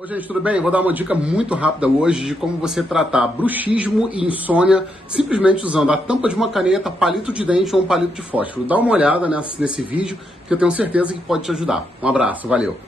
Oi gente, tudo bem? Vou dar uma dica muito rápida hoje de como você tratar bruxismo e insônia simplesmente usando a tampa de uma caneta, palito de dente ou um palito de fósforo. Dá uma olhada nesse vídeo que eu tenho certeza que pode te ajudar. Um abraço, valeu!